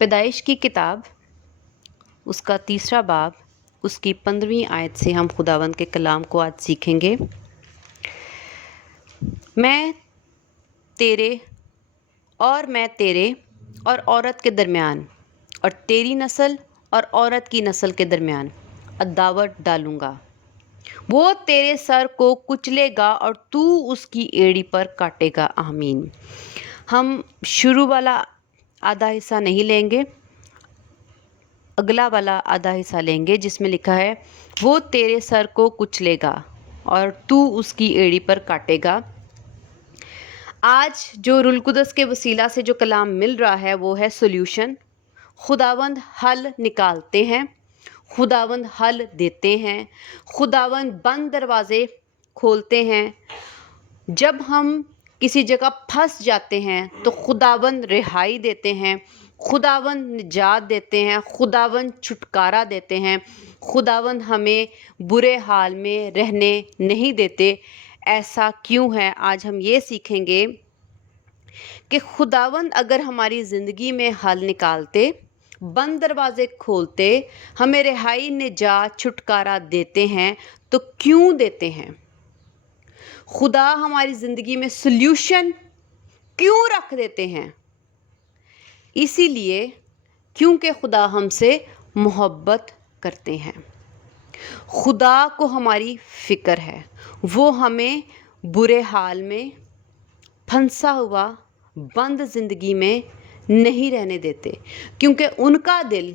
پیدائش کی کتاب اس کا 3 باب اس کی 15ویں آیت سے ہم خداوند کے کلام کو آج سیکھیں گے۔ میں تیرے اور عورت کے درمیان اور تیری نسل اور عورت کی نسل کے درمیان عداوت ڈالوں گا، وہ تیرے سر کو کچلے گا اور تو اس کی ایڑی پر کاٹے گا۔ آمین۔ ہم شروع والا آدھا حصہ نہیں لیں گے، اگلا والا آدھا حصہ لیں گے جس میں لکھا ہے وہ تیرے سر کو کچلے گا اور تو اس کی ایڑی پر کاٹے گا۔ آج جو روح القدس کے وسیلہ سے جو کلام مل رہا ہے وہ ہے سولوشن۔ خداوند حل نکالتے ہیں، خداوند حل دیتے ہیں، خداوند بند دروازے کھولتے ہیں۔ جب ہم کسی جگہ پھنس جاتے ہیں تو خداوند رہائی دیتے ہیں، خداوند نجات دیتے ہیں، خداوند چھٹکارا دیتے ہیں، خداوند ہمیں برے حال میں رہنے نہیں دیتے۔ ایسا کیوں ہے؟ آج ہم یہ سیکھیں گے کہ خداوند اگر ہماری زندگی میں حل نکالتے، بند دروازے کھولتے، ہمیں رہائی نجات چھٹکارا دیتے ہیں تو کیوں دیتے ہیں؟ خدا ہماری زندگی میں سلیوشن کیوں رکھ دیتے ہیں؟ اسی لیے کیونکہ خدا ہم سے محبت کرتے ہیں، خدا کو ہماری فکر ہے، وہ ہمیں برے حال میں، پھنسا ہوا بند زندگی میں نہیں رہنے دیتے، کیونکہ ان کا دل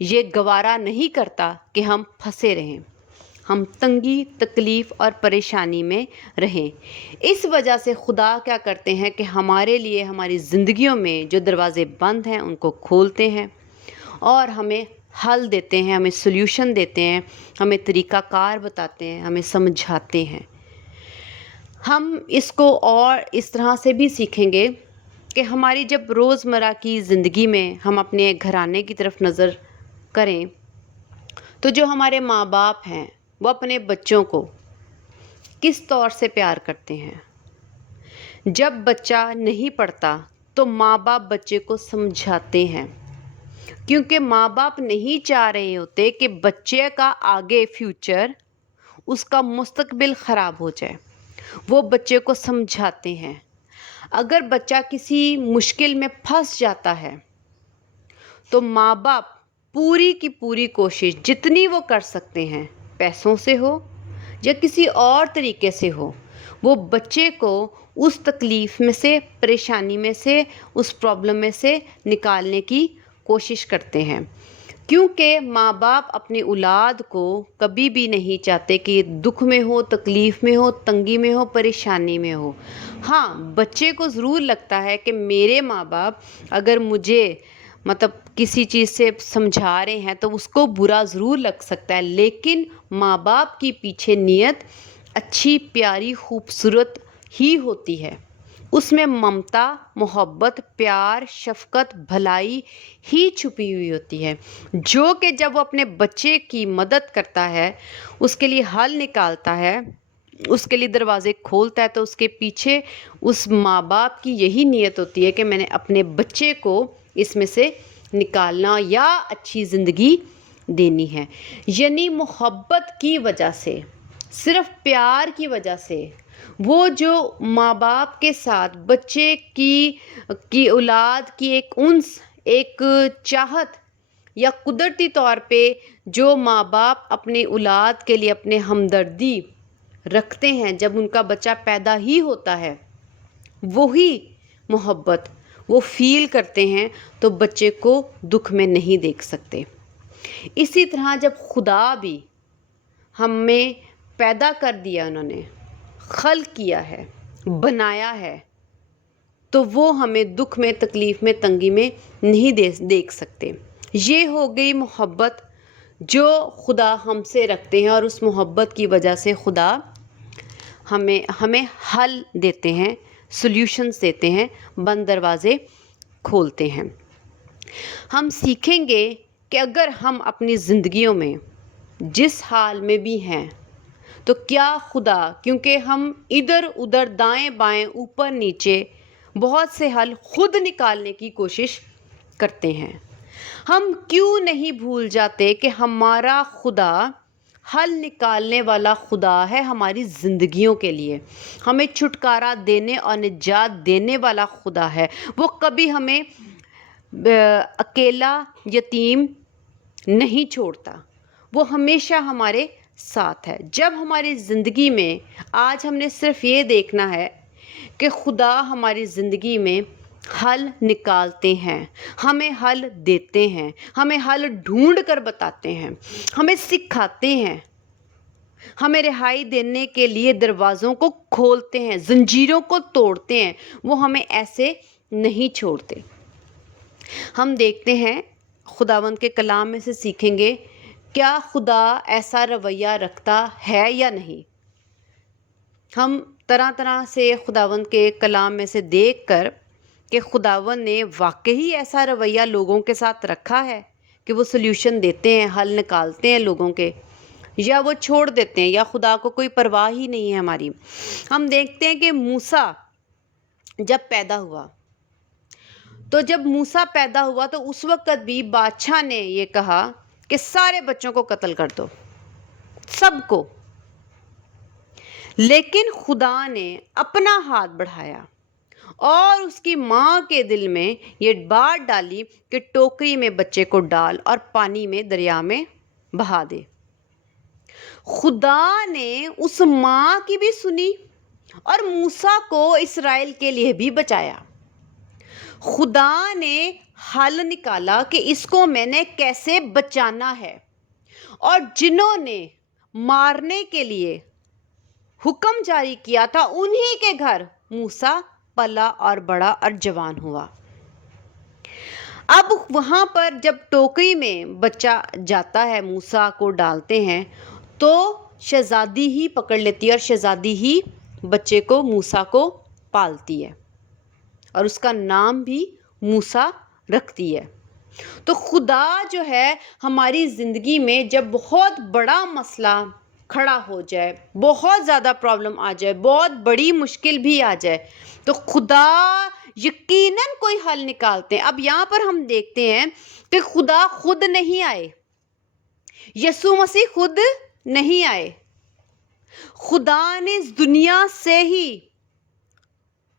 یہ گوارا نہیں کرتا کہ ہم پھنسے رہیں، ہم تنگی، تکلیف اور پریشانی میں رہیں۔ اس وجہ سے خدا کیا کرتے ہیں کہ ہمارے لیے ہماری زندگیوں میں جو دروازے بند ہیں ان کو کھولتے ہیں اور ہمیں حل دیتے ہیں، ہمیں سلیوشن دیتے ہیں، ہمیں طریقہ کار بتاتے ہیں، ہمیں سمجھاتے ہیں۔ ہم اس کو اور اس طرح سے بھی سیکھیں گے کہ ہماری جب روزمرہ کی زندگی میں ہم اپنے گھرانے کی طرف نظر کریں تو جو ہمارے ماں باپ ہیں وہ اپنے بچوں کو کس طور سے پیار کرتے ہیں۔ جب بچہ نہیں پڑھتا تو ماں باپ بچے کو سمجھاتے ہیں، کیونکہ ماں باپ نہیں چاہ رہے ہوتے کہ بچے کا آگے فیوچر، اس کا مستقبل خراب ہو جائے۔ وہ بچے کو سمجھاتے ہیں۔ اگر بچہ کسی مشکل میں پھنس جاتا ہے تو ماں باپ پوری کی پوری کوشش جتنی وہ کر سکتے ہیں، پیسوں سے ہو یا کسی اور طریقے سے ہو، وہ بچے کو اس تکلیف میں سے، پریشانی میں سے، اس پرابلم میں سے نکالنے کی کوشش کرتے ہیں، کیونکہ ماں باپ اپنی اولاد کو کبھی بھی نہیں چاہتے کہ دکھ میں ہو، تکلیف میں ہو، تنگی میں ہو، پریشانی میں ہو۔ ہاں، بچے کو ضرور لگتا ہے کہ میرے ماں باپ اگر مجھے کسی چیز سے سمجھا رہے ہیں تو اس کو برا ضرور لگ سکتا ہے، لیکن ماں باپ کی پیچھے نیت اچھی، پیاری، خوبصورت ہی ہوتی ہے۔ اس میں ممتا، محبت، پیار، شفقت، بھلائی ہی چھپی ہوئی ہوتی ہے، جو کہ جب وہ اپنے بچے کی مدد کرتا ہے، اس کے لیے حل نکالتا ہے، اس کے لیے دروازے کھولتا ہے، تو اس کے پیچھے اس ماں باپ کی یہی نیت ہوتی ہے کہ میں نے اپنے بچے کو اس میں سے نکالنا یا اچھی زندگی دینی ہے۔ یعنی محبت کی وجہ سے، صرف پیار کی وجہ سے وہ جو ماں باپ کے ساتھ بچے کی اولاد کی ایک انس، ایک چاہت، یا قدرتی طور پہ جو ماں باپ اپنے اولاد کے لیے اپنے ہمدردی رکھتے ہیں جب ان کا بچہ پیدا ہی ہوتا ہے، وہی محبت وہ فیل کرتے ہیں تو بچے کو دکھ میں نہیں دیکھ سکتے۔ اسی طرح جب خدا بھی ہمیں پیدا کر دیا، انہوں نے خلق کیا ہے، بنایا ہے، تو وہ ہمیں دکھ میں، تکلیف میں، تنگی میں نہیں دیکھ سکتے۔ یہ ہو گئی محبت جو خدا ہم سے رکھتے ہیں، اور اس محبت کی وجہ سے خدا ہمیں حل دیتے ہیں، سلیوشنز دیتے ہیں، بند دروازے کھولتے ہیں۔ ہم سیکھیں گے کہ اگر ہم اپنی زندگیوں میں جس حال میں بھی ہیں تو کیا خدا، کیونکہ ہم ادھر ادھر، دائیں بائیں، اوپر نیچے بہت سے حل خود نکالنے کی کوشش کرتے ہیں۔ ہم کیوں نہیں بھول جاتے کہ ہمارا خدا حل نکالنے والا خدا ہے ہماری زندگیوں کے لیے، ہمیں چھٹکارا دینے اور نجات دینے والا خدا ہے۔ وہ کبھی ہمیں اکیلا یتیم نہیں چھوڑتا، وہ ہمیشہ ہمارے ساتھ ہے۔ جب ہماری زندگی میں آج ہم نے صرف یہ دیکھنا ہے کہ خدا ہماری زندگی میں حل نکالتے ہیں، ہمیں حل دیتے ہیں، ہمیں حل ڈھونڈ کر بتاتے ہیں، ہمیں سکھاتے ہیں، ہمیں رہائی دینے کے لیے دروازوں کو کھولتے ہیں، زنجیروں کو توڑتے ہیں، وہ ہمیں ایسے نہیں چھوڑتے۔ ہم دیکھتے ہیں خداوند کے کلام میں سے سیکھیں گے کیا خدا ایسا رویہ رکھتا ہے یا نہیں۔ ہم طرح طرح سے خداوند کے کلام میں سے دیکھ کر کہ خداوند نے واقعی ایسا رویہ لوگوں کے ساتھ رکھا ہے کہ وہ سلیوشن دیتے ہیں، حل نکالتے ہیں لوگوں کے، یا وہ چھوڑ دیتے ہیں، یا خدا کو کوئی پرواہ ہی نہیں ہے ہماری۔ ہم دیکھتے ہیں کہ موسیٰ جب پیدا ہوا تو اس وقت بھی بادشاہ نے یہ کہا کہ سارے بچوں کو قتل کر دو، سب کو۔ لیکن خدا نے اپنا ہاتھ بڑھایا اور اس کی ماں کے دل میں یہ بات ڈالی کہ ٹوکری میں بچے کو ڈال اور پانی میں دریا میں بہا دے۔ خدا نے اس ماں کی بھی سنی اور موسیٰ کو اسرائیل کے لیے بھی بچایا۔ خدا نے حل نکالا کہ اس کو میں نے کیسے بچانا ہے، اور جنہوں نے مارنے کے لیے حکم جاری کیا تھا انہی کے گھر موسیٰ پلا اور بڑا اور جوان ہوا۔ اب وہاں پر جب ٹوکری میں بچہ جاتا ہے، موسیٰ کو ڈالتے ہیں تو شہزادی ہی پکڑ لیتی ہے اور شہزادی ہی بچے کو موسیٰ کو پالتی ہے اور اس کا نام بھی موسیٰ رکھتی ہے۔ تو خدا جو ہے ہماری زندگی میں جب بہت بڑا مسئلہ کھڑا ہو جائے، بہت زیادہ پرابلم آ جائے، بہت بڑی مشکل بھی آ جائے، تو خدا یقیناً کوئی حل نکالتے ہیں۔ اب یہاں پر ہم دیکھتے ہیں کہ خدا خود نہیں آئے، یسوع مسیح خود نہیں آئے، خدا نے اس دنیا سے ہی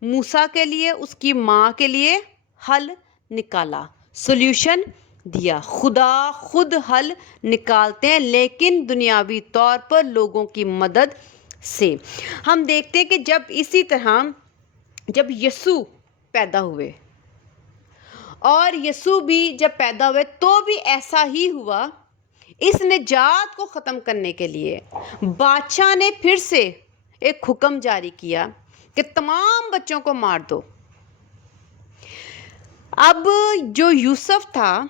موسیٰ کے لیے، اس کی ماں کے لیے حل نکالا، سلیوشن دیا۔ خدا خود حل نکالتے ہیں لیکن دنیاوی طور پر لوگوں کی مدد سے۔ ہم دیکھتے ہیں کہ جب اسی طرح جب یسوع پیدا ہوئے اور یسوع بھی جب پیدا ہوئے تو بھی ایسا ہی ہوا۔ اس نجات کو ختم کرنے کے لیے بادشاہ نے پھر سے ایک حکم جاری کیا کہ تمام بچوں کو مار دو۔ اب جو یوسف تھا،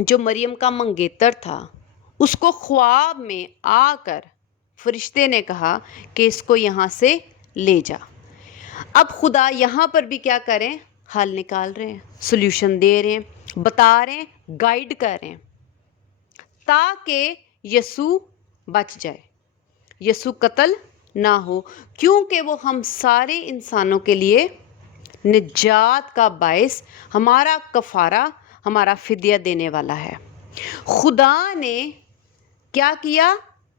جو مریم کا منگیتر تھا، اس کو خواب میں آ کر فرشتے نے کہا کہ اس کو یہاں سے لے جا۔ اب خدا یہاں پر بھی کیا کریں، حل نکال رہے ہیں، سلیوشن دے رہے ہیں، بتا رہے ہیں، گائیڈ کر رہے ہیں تاکہ یسوع بچ جائے، یسوع قتل نہ ہو، کیونکہ وہ ہم سارے انسانوں کے لیے نجات کا باعث، ہمارا کفارہ، ہمارا فدیہ دینے والا ہے۔ خدا نے کیا کیا،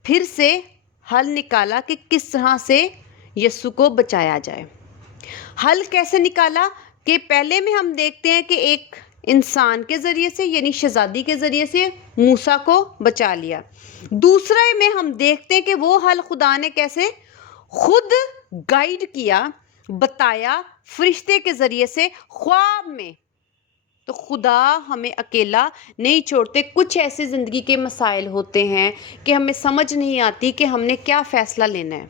پھر سے حل نکالا کہ کس طرح سے یسوع کو بچایا جائے۔ حل کیسے نکالا کہ پہلے میں ہم دیکھتے ہیں کہ ایک انسان کے ذریعے سے، یعنی شہزادی کے ذریعے سے موسیٰ کو بچا لیا۔ دوسرے میں ہم دیکھتے ہیں کہ وہ حل خدا نے کیسے خود گائیڈ کیا، بتایا فرشتے کے ذریعے سے خواب میں۔ تو خدا ہمیں اکیلا نہیں چھوڑتے۔ کچھ ایسے زندگی کے مسائل ہوتے ہیں کہ ہمیں سمجھ نہیں آتی کہ ہم نے کیا فیصلہ لینا ہے،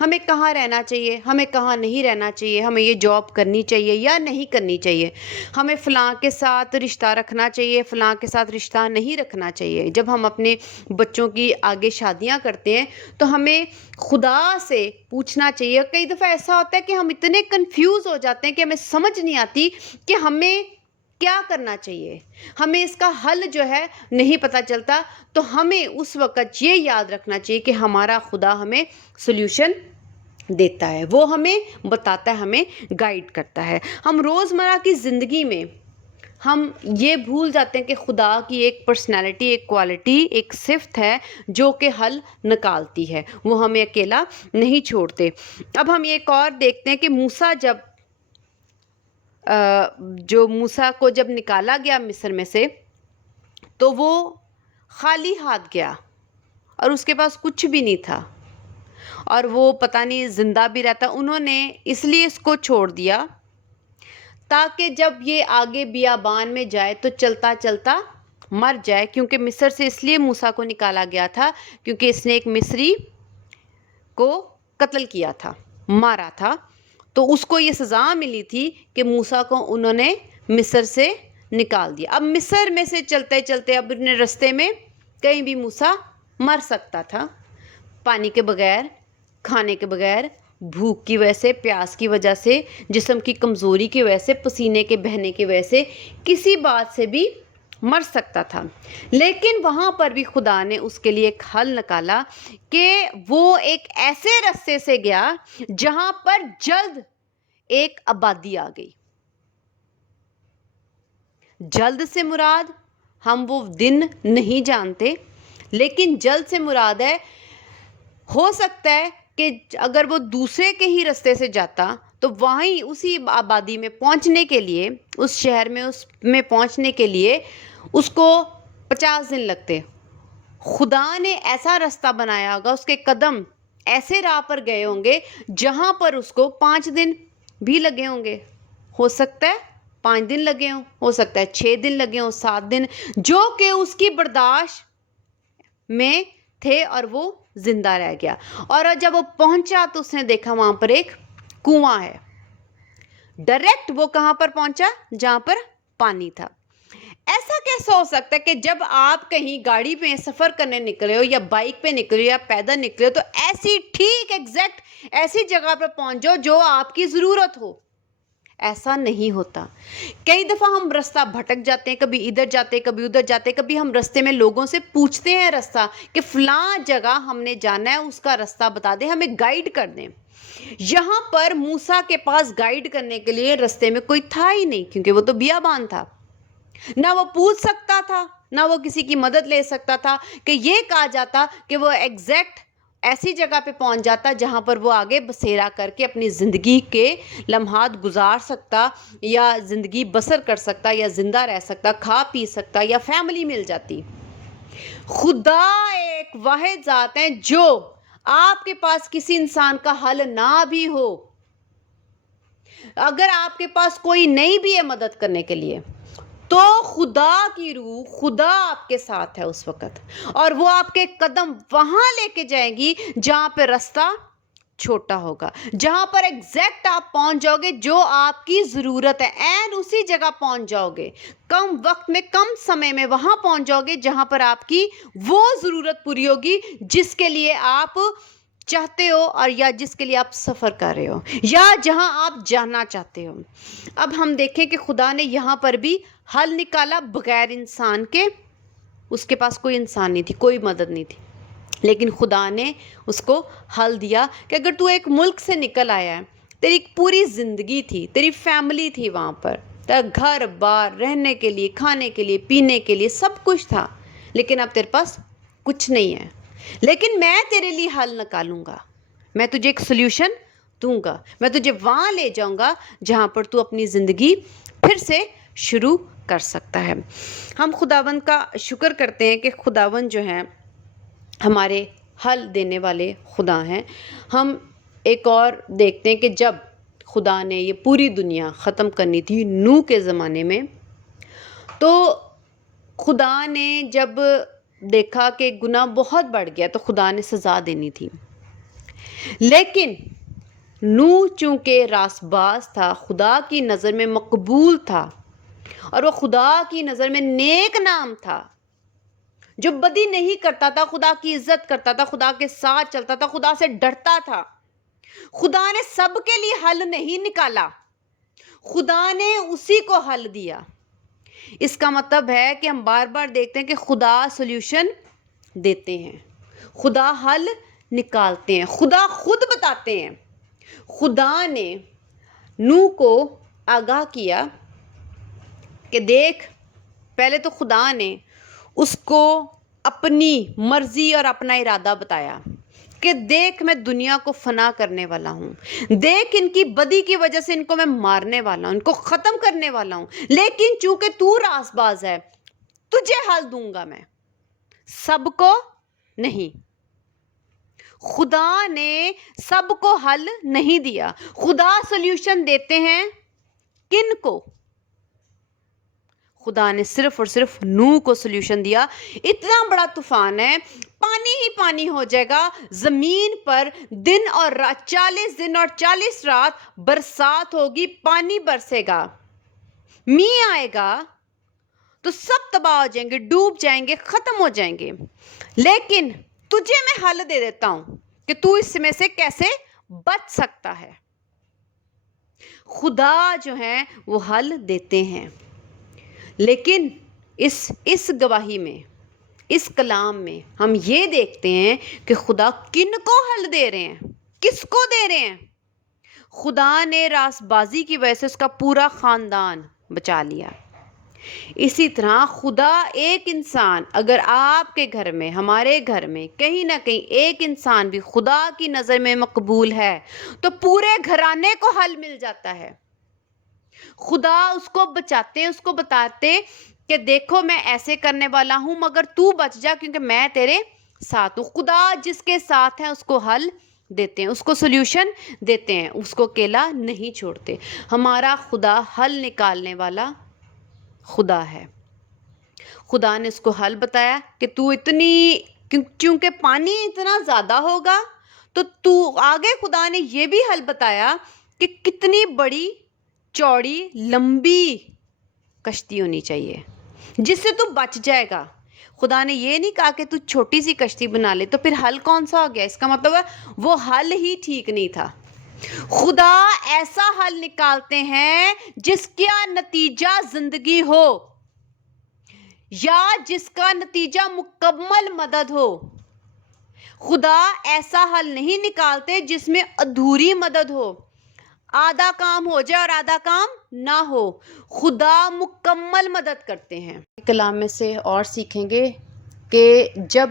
ہمیں کہاں رہنا چاہیے، ہمیں کہاں نہیں رہنا چاہیے، ہمیں یہ جاب کرنی چاہیے یا نہیں کرنی چاہیے، ہمیں فلاں کے ساتھ رشتہ رکھنا چاہیے، فلاں کے ساتھ رشتہ نہیں رکھنا چاہیے۔ جب ہم اپنے بچوں کی آگے شادیاں کرتے ہیں تو ہمیں خدا سے پوچھنا چاہیے۔ کئی دفعہ ایسا ہوتا ہے کہ ہم اتنے کنفیوز ہو جاتے ہیں کہ ہمیں سمجھ نہیں آتی کہ ہمیں کیا کرنا چاہیے، ہمیں اس کا حل جو ہے نہیں پتہ چلتا۔ تو ہمیں اس وقت یہ یاد رکھنا چاہیے کہ ہمارا خدا ہمیں سلیوشن دیتا ہے، وہ ہمیں بتاتا ہے، ہمیں گائیڈ کرتا ہے۔ ہم روزمرہ کی زندگی میں ہم یہ بھول جاتے ہیں کہ خدا کی ایک پرسنالٹی، ایک کوالٹی، ایک صفت ہے جو کہ حل نکالتی ہے، وہ ہمیں اکیلا نہیں چھوڑتے۔ اب ہم ایک اور دیکھتے ہیں کہ موسیٰ جو موسیٰ کو جب نکالا گیا مصر میں سے، تو وہ خالی ہاتھ گیا اور اس کے پاس کچھ بھی نہیں تھا، اور وہ پتہ نہیں زندہ بھی رہتا۔ انہوں نے اس لیے اس کو چھوڑ دیا تاکہ جب یہ آگے بیابان میں جائے تو چلتا چلتا مر جائے، کیونکہ مصر سے اس لیے موسیٰ کو نکالا گیا تھا کیونکہ اس نے ایک مصری کو قتل کیا تھا، مارا تھا، تو اس کو یہ سزا ملی تھی کہ موسیٰ کو انہوں نے مصر سے نکال دیا۔ اب مصر میں سے چلتے چلتے اب اپنے رستے میں کہیں بھی موسیٰ مر سکتا تھا، پانی کے بغیر، کھانے کے بغیر، بھوک کی وجہ سے، پیاس کی وجہ سے، جسم کی کمزوری کی وجہ سے، پسینے کے بہنے کی وجہ سے، کسی بات سے بھی مر سکتا تھا۔ لیکن وہاں پر بھی خدا نے اس کے لیے ایک حل نکالا کہ وہ ایک ایسے رستے سے گیا جہاں پر جلد ایک آبادی آ گئی۔ جلد سے مراد ہم وہ دن نہیں جانتے، لیکن جلد سے مراد ہے، ہو سکتا ہے کہ اگر وہ دوسرے کے ہی رستے سے جاتا تو وہیں اسی آبادی میں پہنچنے کے لیے، اس شہر میں پہنچنے کے لیے اس کو 50 دن لگتے۔ خدا نے ایسا رستہ بنایا ہوگا، اس کے قدم ایسے راہ پر گئے ہوں گے جہاں پر اس کو 5 دن بھی لگے ہوں گے، ہو سکتا ہے 5 دن لگے ہوں، ہو سکتا ہے 6 دن لگے ہوں، 7 دن، جو کہ اس کی برداشت میں تھے، اور وہ زندہ رہ گیا۔ اور جب وہ پہنچا تو اس نے دیکھا وہاں پر ایک کنواں ہے۔ ڈائریکٹ وہ کہاں پر پہنچا؟ جہاں پر پانی تھا۔ ایسا کیسا ہو سکتا ہے کہ جب آپ کہیں گاڑی پہ سفر کرنے نکلے ہو یا بائک پہ نکلے ہو یا پیدل نکلے ہو تو ایسی ٹھیک ایگزیکٹ ایسی جگہ پر پہنچ جاؤ جو آپ کی ضرورت ہو؟ ایسا نہیں ہوتا۔ کئی دفعہ ہم رستہ بھٹک جاتے ہیں، کبھی ادھر جاتے کبھی ادھر جاتے، کبھی ہم رستے میں لوگوں سے پوچھتے ہیں رستہ کہ فلاں جگہ ہم نے جانا ہے، اس کا رستہ بتا دیں، ہمیں گائیڈ کر دیں۔ یہاں پر موسیٰ کے پاس گائیڈ کرنے کے لیے رستے میں کوئی تھا ہی نہیں، کیونکہ وہ تو بیابان تھا، نہ وہ پوچھ سکتا تھا، نہ وہ کسی کی مدد لے سکتا تھا کہ یہ کہا جاتا کہ وہ ایگزیکٹ ایسی جگہ پہ پہنچ جاتا جہاں پر وہ آگے بسیرا کر کے اپنی زندگی کے لمحات گزار سکتا، یا زندگی بسر کر سکتا، یا زندہ رہ سکتا، کھا پی سکتا، یا فیملی مل جاتی۔ خدا ایک واحد ذات ہے جو آپ کے پاس کسی انسان کا حل نہ بھی ہو، اگر آپ کے پاس کوئی نہیں بھی ہے مدد کرنے کے لیے، تو خدا کی روح، خدا آپ کے ساتھ ہے اس وقت، اور وہ آپ کے قدم وہاں لے کے جائیں گی جہاں پہ رستہ چھوٹا ہوگا، جہاں پر ایگزیکٹ آپ پہنچ جاؤ گے جو آپ کی ضرورت ہے، این اسی جگہ پہنچ جاؤ گے، کم وقت میں، کم سمے میں وہاں پہنچ جاؤ گے جہاں پر آپ کی وہ ضرورت پوری ہوگی جس کے لیے آپ چاہتے ہو، اور یا جس کے لیے آپ سفر کر رہے ہو، یا جہاں آپ جانا چاہتے ہو۔ اب ہم دیکھیں کہ خدا نے یہاں پر بھی حل نکالا بغیر انسان کے، اس کے پاس کوئی انسان نہیں تھی، کوئی مدد نہیں تھی، لیکن خدا نے اس کو حل دیا کہ اگر تو ایک ملک سے نکل آیا ہے، تیری پوری زندگی تھی، تیری فیملی تھی وہاں پر، تیرا گھر بار، رہنے کے لیے، کھانے کے لیے، پینے کے لیے سب کچھ تھا، لیکن اب تیرے پاس کچھ نہیں ہے، لیکن میں تیرے لیے حل نکالوں گا، میں تجھے ایک سلیوشن دوں گا، میں تجھے وہاں لے جاؤں گا جہاں پر تو اپنی زندگی پھر سے شروع کر سکتا ہے۔ ہم خداوند کا شکر کرتے ہیں کہ خداوند جو ہیں ہمارے حل دینے والے خدا ہیں۔ ہم ایک اور دیکھتے ہیں کہ جب خدا نے یہ پوری دنیا ختم کرنی تھی نوح کے زمانے میں، تو خدا نے جب دیکھا کہ گناہ بہت بڑھ گیا تو خدا نے سزا دینی تھی، لیکن نوح چونکہ راست باز تھا، خدا کی نظر میں مقبول تھا، اور وہ خدا کی نظر میں نیک نام تھا، جو بدی نہیں کرتا تھا، خدا کی عزت کرتا تھا، خدا کے ساتھ چلتا تھا، خدا سے ڈرتا تھا۔ خدا نے سب کے لیے حل نہیں نکالا، خدا نے اسی کو حل دیا۔ اس کا مطلب ہے کہ ہم بار بار دیکھتے ہیں کہ خدا سولوشن دیتے ہیں، خدا حل نکالتے ہیں، خدا خود بتاتے ہیں۔ خدا نے نوح کو آگاہ کیا کہ دیکھ، پہلے تو خدا نے اس کو اپنی مرضی اور اپنا ارادہ بتایا کہ دیکھ میں دنیا کو فنا کرنے والا ہوں، دیکھ ان کی بدی کی وجہ سے ان کو میں مارنے والا ہوں، ان کو ختم کرنے والا ہوں، لیکن چونکہ تو راست باز ہے تجھے حل دوں گا میں، سب کو نہیں۔ خدا نے سب کو حل نہیں دیا، خدا سولوشن دیتے ہیں کن کو؟ خدا نے صرف اور صرف نوح کو سولوشن دیا، اتنا بڑا طوفان ہے، پانی ہی پانی ہو جائے گا زمین پر، دن اور رات 40 دن اور 40 رات برسات ہوگی، پانی برسے گا، میاں آئے گا تو سب تباہ ہو جائیں گے، ڈوب جائیں گے، ختم ہو جائیں گے، لیکن تجھے میں حل دے دیتا ہوں کہ تو اس میں سے کیسے بچ سکتا ہے۔ خدا جو ہے وہ حل دیتے ہیں، لیکن اس گواہی میں، اس کلام میں ہم یہ دیکھتے ہیں کہ خدا کن کو حل دے رہے ہیں، کس کو دے رہے ہیں؟ خدا نے راست بازی کی وجہ سے اس کا پورا خاندان بچا لیا۔ اسی طرح خدا ایک انسان، اگر آپ کے گھر میں، ہمارے گھر میں کہیں نہ کہیں ایک انسان بھی خدا کی نظر میں مقبول ہے تو پورے گھرانے کو حل مل جاتا ہے۔ خدا اس کو بچاتے ہیں، اس کو بتاتے کہ دیکھو میں ایسے کرنے والا ہوں مگر تو بچ جا کیونکہ میں تیرے ساتھ ہوں۔ خدا جس کے ساتھ ہیں اس کو حل دیتے ہیں، اس کو سولوشن دیتے ہیں، اس کو اکیلا نہیں چھوڑتے۔ ہمارا خدا حل نکالنے والا خدا ہے۔ خدا نے اس کو حل بتایا کہ تو چونکہ پانی اتنا زیادہ ہوگا تو آگے خدا نے یہ بھی حل بتایا کہ کتنی بڑی چوڑی لمبی کشتی ہونی چاہیے جس سے تو بچ جائے گا۔ خدا نے یہ نہیں کہا کہ تو چھوٹی سی کشتی بنا لے، تو پھر حل کون سا ہو گیا؟ اس کا مطلب ہے وہ حل ہی ٹھیک نہیں تھا۔ خدا ایسا حل نکالتے ہیں جس کا نتیجہ زندگی ہو یا جس کا نتیجہ مکمل مدد ہو۔ خدا ایسا حل نہیں نکالتے جس میں ادھوری مدد ہو، آدھا کام ہو جائے اور آدھا کام نہ ہو۔ خدا مکمل مدد کرتے ہیں۔ کلام میں سے اور سیکھیں گے کہ جب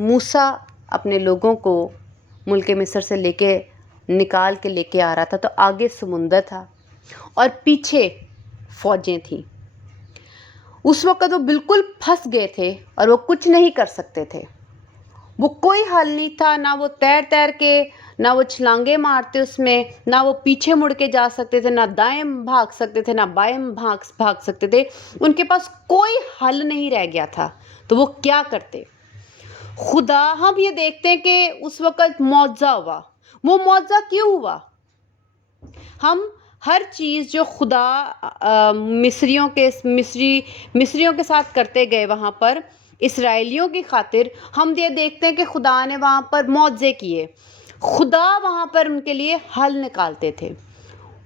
موسیٰ اپنے لوگوں کو ملک مصر سے نکال کے لے کے آ رہا تھا تو آگے سمندر تھا اور پیچھے فوجیں تھیں۔ اس وقت وہ بالکل پھنس گئے تھے اور وہ کچھ نہیں کر سکتے تھے، وہ کوئی حل نہیں تھا، نہ وہ تیر کے، نہ وہ چھلانگے مارتے اس میں، نہ وہ پیچھے مڑ کے جا سکتے تھے، نہ دائیں بھاگ سکتے تھے، نہ بائیں بھاگ سکتے تھے، ان کے پاس کوئی حل نہیں رہ گیا تھا۔ تو وہ کیا کرتے؟ خدا، ہم یہ دیکھتے ہیں کہ اس وقت معجزہ ہوا۔ وہ معجزہ کیوں ہوا؟ ہم ہر چیز جو خدا مصریوں کے ساتھ کرتے گئے وہاں پر اسرائیلیوں کی خاطر، ہم یہ دیکھتے ہیں کہ خدا نے وہاں پر معجزے کیے، خدا وہاں پر ان کے لیے حل نکالتے تھے۔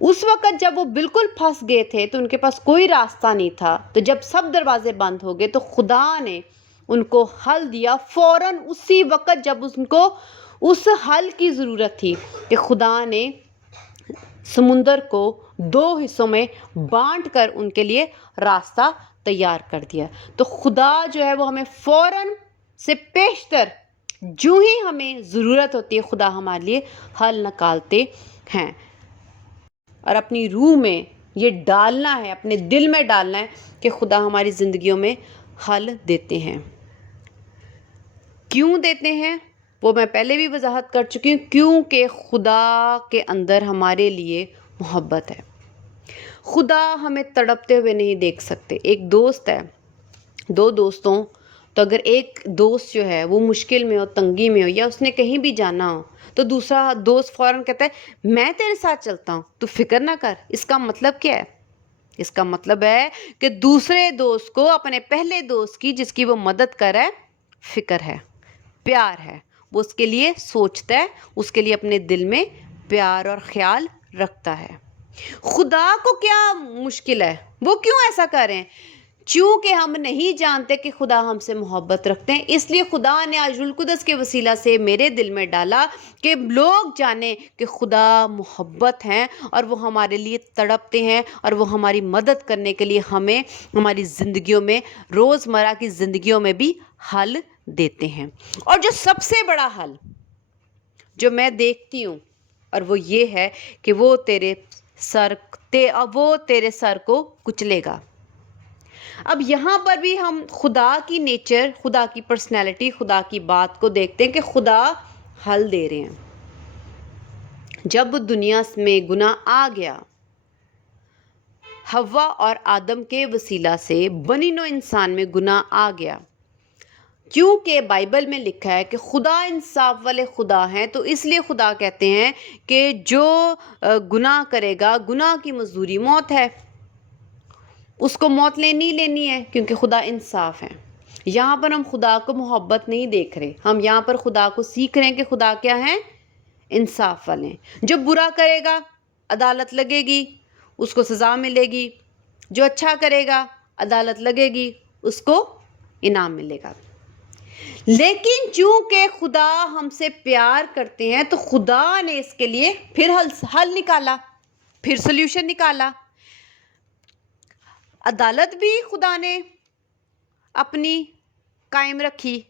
اس وقت جب وہ بالکل پھنس گئے تھے تو ان کے پاس کوئی راستہ نہیں تھا، تو جب سب دروازے بند ہو گئے تو خدا نے ان کو حل دیا فوراً اسی وقت جب ان کو اس حل کی ضرورت تھی، کہ خدا نے سمندر کو 2 حصوں میں بانٹ کر ان کے لیے راستہ تیار کر دیا۔ تو خدا جو ہے وہ ہمیں فوراً سے پیشتر جو ہی ہمیں ضرورت ہوتی ہے خدا ہمارے لیے حل نکالتے ہیں۔ اور اپنی روح میں یہ ڈالنا ہے، اپنے دل میں ڈالنا ہے کہ خدا ہماری زندگیوں میں حل دیتے ہیں۔ کیوں دیتے ہیں وہ میں پہلے بھی وضاحت کر چکی ہوں، کیونکہ خدا کے اندر ہمارے لیے محبت ہے۔ خدا ہمیں تڑپتے ہوئے نہیں دیکھ سکتے۔ ایک دوست ہے، 2 دوستوں، تو اگر ایک دوست جو ہے وہ مشکل میں ہو، تنگی میں ہو، یا اس نے کہیں بھی جانا ہو تو دوسرا دوست فوراً کہتا ہے میں تیرے ساتھ چلتا ہوں، تو فکر نہ کر۔ اس کا مطلب کیا ہے؟ اس کا مطلب ہے کہ دوسرے دوست کو اپنے پہلے دوست کی، جس کی وہ مدد کر رہا ہے، فکر ہے، پیار ہے، وہ اس کے لیے سوچتا ہے، اس کے لیے اپنے دل میں پیار اور خیال رکھتا ہے۔ خدا کو کیا مشکل ہے؟ وہ کیوں ایسا کر رہے ہیں؟ چونکہ ہم نہیں جانتے کہ خدا ہم سے محبت رکھتے ہیں، اس لیے خدا نے آج روح القدس کے وسیلہ سے میرے دل میں ڈالا کہ لوگ جانیں کہ خدا محبت ہیں اور وہ ہمارے لیے تڑپتے ہیں اور وہ ہماری مدد کرنے کے لیے ہمیں ہماری زندگیوں میں، روزمرہ کی زندگیوں میں بھی حل دیتے ہیں۔ اور جو سب سے بڑا حل جو میں دیکھتی ہوں، اور وہ یہ ہے کہ وہ تیرے سر کو کچلے گا۔ اب یہاں پر بھی ہم خدا کی نیچر، خدا کی پرسنالٹی، خدا کی بات کو دیکھتے ہیں کہ خدا حل دے رہے ہیں۔ جب دنیا میں گناہ آ گیا، حوا اور آدم کے وسیلہ سے بنی نوع انسان میں گناہ آ گیا، کیونکہ بائبل میں لکھا ہے کہ خدا انصاف والے خدا ہیں، تو اس لیے خدا کہتے ہیں کہ جو گناہ کرے گا، گناہ کی مزدوری موت ہے، اس کو موت لینی ہے، کیونکہ خدا انصاف ہے۔ یہاں پر ہم خدا کو محبت نہیں دیکھ رہے، ہم یہاں پر خدا کو سیکھ رہے ہیں کہ خدا کیا ہے؟ انصاف والے ہیں۔ جو برا کرے گا عدالت لگے گی، اس کو سزا ملے گی، جو اچھا کرے گا عدالت لگے گی، اس کو انعام ملے گا۔ لیکن چونکہ خدا ہم سے پیار کرتے ہیں تو خدا نے اس کے لیے پھر حل نکالا، پھر سلیوشن نکالا۔ عدالت بھی خدا نے اپنی قائم رکھی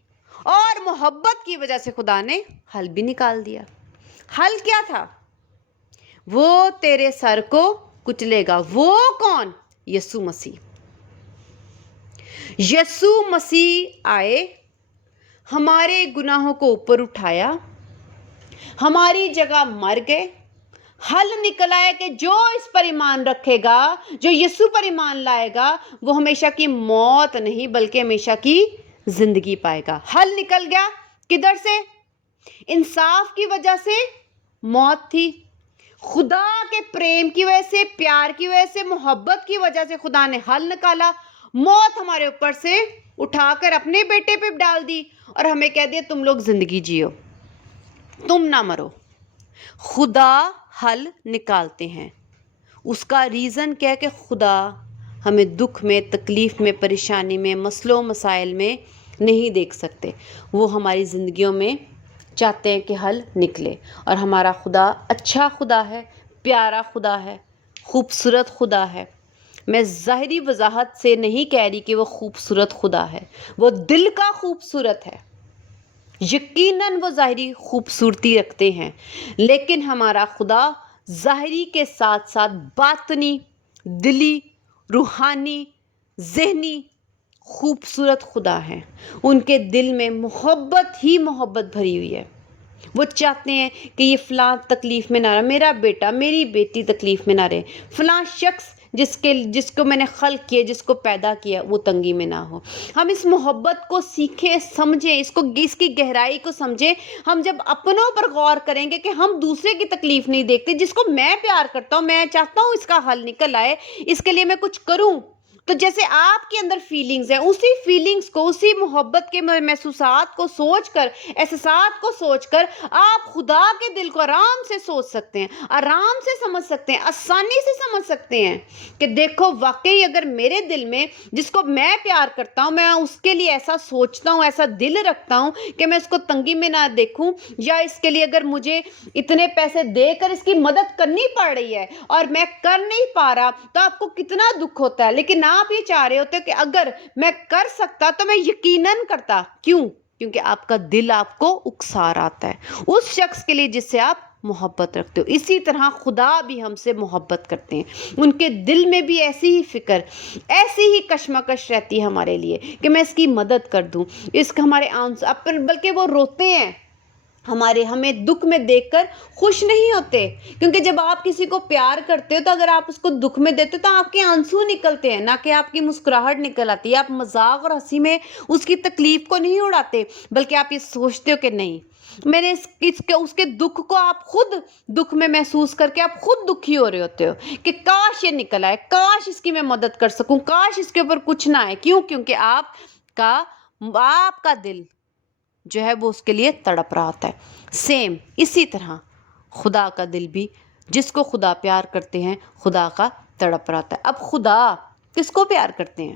اور محبت کی وجہ سے خدا نے حل بھی نکال دیا۔ حل کیا تھا؟ وہ تیرے سر کو کچلے گا۔ وہ کون؟ یسوع مسیح۔ یسوع مسیح آئے، ہمارے گناہوں کو اوپر اٹھایا، ہماری جگہ مر گئے۔ حل نکل آیا کہ جو اس پر ایمان رکھے گا، جو یسوع پر ایمان لائے گا، وہ ہمیشہ کی موت نہیں بلکہ ہمیشہ کی زندگی پائے گا۔ حل نکل گیا، کدھر سے؟ انصاف کی وجہ سے موت تھی، خدا کے پریم کی وجہ سے، پیار کی وجہ سے، محبت کی وجہ سے خدا نے حل نکالا، موت ہمارے اوپر سے اٹھا کر اپنے بیٹے پہ ڈال دی اور ہمیں کہہ دیا تم لوگ زندگی جیو، تم نہ مرو۔ خدا حل نکالتے ہیں۔ اس کا ریزن کیا ہے کہ خدا ہمیں دکھ میں، تکلیف میں، پریشانی میں، مسئلوں مسائل میں نہیں دیکھ سکتے، وہ ہماری زندگیوں میں چاہتے ہیں کہ حل نکلے۔ اور ہمارا خدا اچھا خدا ہے، پیارا خدا ہے، خوبصورت خدا ہے۔ میں ظاہری وضاحت سے نہیں کہہ رہی کہ وہ خوبصورت خدا ہے، وہ دل کا خوبصورت ہے۔ یقیناً وہ ظاہری خوبصورتی رکھتے ہیں، لیکن ہمارا خدا ظاہری کے ساتھ ساتھ باطنی، دلی، روحانی، ذہنی خوبصورت خدا ہے۔ ان کے دل میں محبت ہی محبت بھری ہوئی ہے۔ وہ چاہتے ہیں کہ یہ فلاں تکلیف میں نہ رہے، میرا بیٹا میری بیٹی تکلیف میں نہ رہے، فلاں شخص جس کو میں نے خلق کیا، جس کو پیدا کیا، وہ تنگی میں نہ ہو۔ ہم اس محبت کو سیکھیں، سمجھیں، اس کی گہرائی کو سمجھیں۔ ہم جب اپنوں پر غور کریں گے کہ ہم دوسرے کی تکلیف نہیں دیکھتے، جس کو میں پیار کرتا ہوں، میں چاہتا ہوں اس کا حل نکل آئے، اس کے لیے میں کچھ کروں، تو جیسے آپ کے اندر فیلنگز ہیں، اسی فیلنگز کو، اسی محبت کے محسوسات کو سوچ کر، احساسات کو سوچ کر آپ خدا کے دل کو آرام سے سوچ سکتے ہیں، آرام سے سمجھ سکتے ہیں، آسانی سے سمجھ سکتے ہیں کہ دیکھو واقعی اگر میرے دل میں جس کو میں پیار کرتا ہوں، میں اس کے لیے ایسا سوچتا ہوں، ایسا دل رکھتا ہوں کہ میں اس کو تنگی میں نہ دیکھوں، یا اس کے لیے اگر مجھے اتنے پیسے دے کر اس کی مدد کرنی پڑ رہی ہے اور میں کر نہیں پا رہا، تو آپ کو کتنا دکھ ہوتا ہے۔ لیکن آپ یہ چاہ رہے ہوتے کہ اگر میں کر سکتا تو میں یقیناً کرتا۔ کیوں؟ کیونکہ آپ کا دل آپ کو اکسا آتا ہے اس شخص کے لیے جس سے آپ محبت رکھتے ہو۔ اسی طرح خدا بھی ہم سے محبت کرتے ہیں، ان کے دل میں بھی ایسی ہی فکر، ایسی ہی کشمکش رہتی ہے ہمارے لیے کہ میں اس کی مدد کر دوں، اس کا ہمارے بلکہ وہ روتے ہیں، ہمیں دکھ میں دیکھ کر خوش نہیں ہوتے، کیونکہ جب آپ کسی کو پیار کرتے ہو تو اگر آپ اس کو دکھ میں دیتے ہو تو آپ کے آنسو نکلتے ہیں، نہ کہ آپ کی مسکراہٹ نکل آتی ہے۔ آپ مذاق اور ہنسی میں اس کی تکلیف کو نہیں اڑاتے، بلکہ آپ یہ سوچتے ہو کہ نہیں، میں نے اس کے دکھ کو آپ خود دکھ میں محسوس کر کے آپ خود دکھی ہو رہے ہوتے ہو کہ کاش یہ نکل آئے، کاش اس کی میں مدد کر سکوں، کاش اس کے اوپر کچھ نہ آئے۔ کیوں؟ کیونکہ آپ کا دل جو ہے وہ اس کے لیے تڑپ رہا ہوتا ہے۔ سیم اسی طرح خدا کا دل بھی، جس کو خدا پیار کرتے ہیں، خدا کا تڑپ رہا ہوتا ہے۔ اب خدا کس کو پیار کرتے ہیں؟